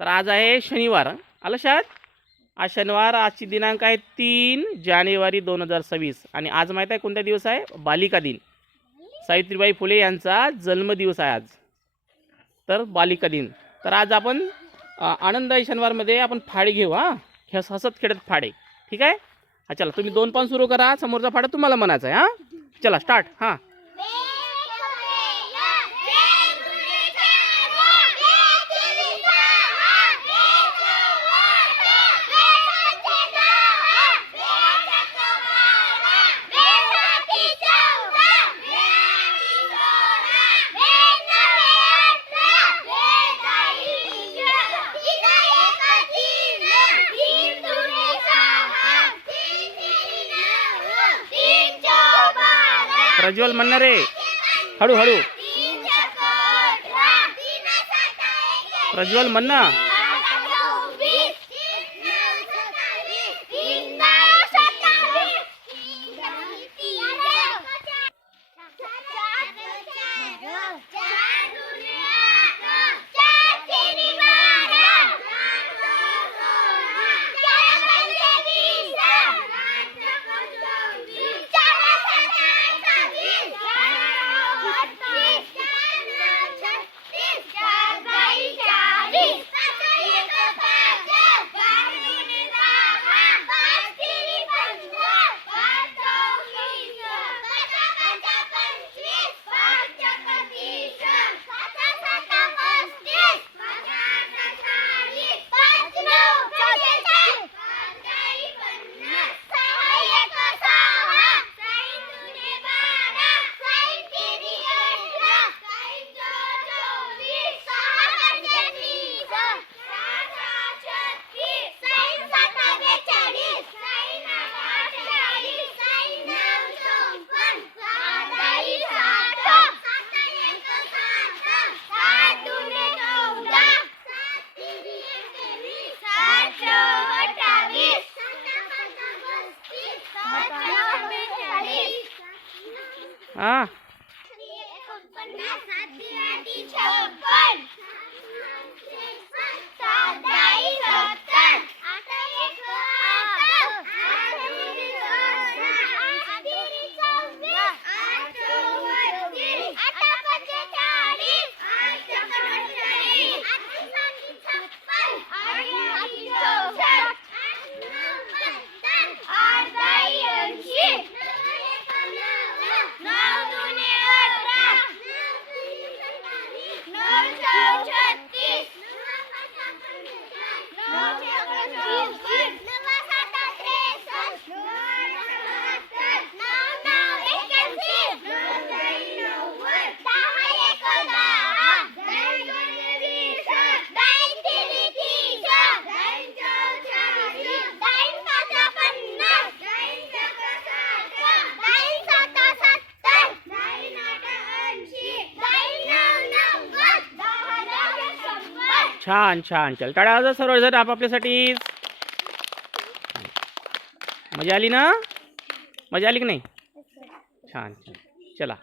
तर आज आहे शनिवार. आलं शाळेत? आज शनिवार आजची दिनांक आहे तीन जानेवारी दोन हजार सव्वीस. आणि आज माहीत आहे कोणता दिवस आहे? बालिका दिन. सावित्रीबाई फुले यांचा जन्मदिवस आहे आज. तर बालिका दिन. तर आज आपण अ, आनंदाई शनिवारमध्ये आपण फाडे घेऊ हां? हस हसत खेळत फाडे ठीक आहे? हा चला तुम्ही दोन पान सुरू करा. समोरचा फाडा तुम्हाला म्हणायचा आहे हां? चला स्टार्ट हां. प्रज्वल म्हणणार हळूहळू प्रज्वल हळू प्रज्वल म्हणना छान छान. चल टाळा वाजवा सर्व जण आपापल्यासाठी मजा आली ना? मजा आली की नाही? छान छान. चला.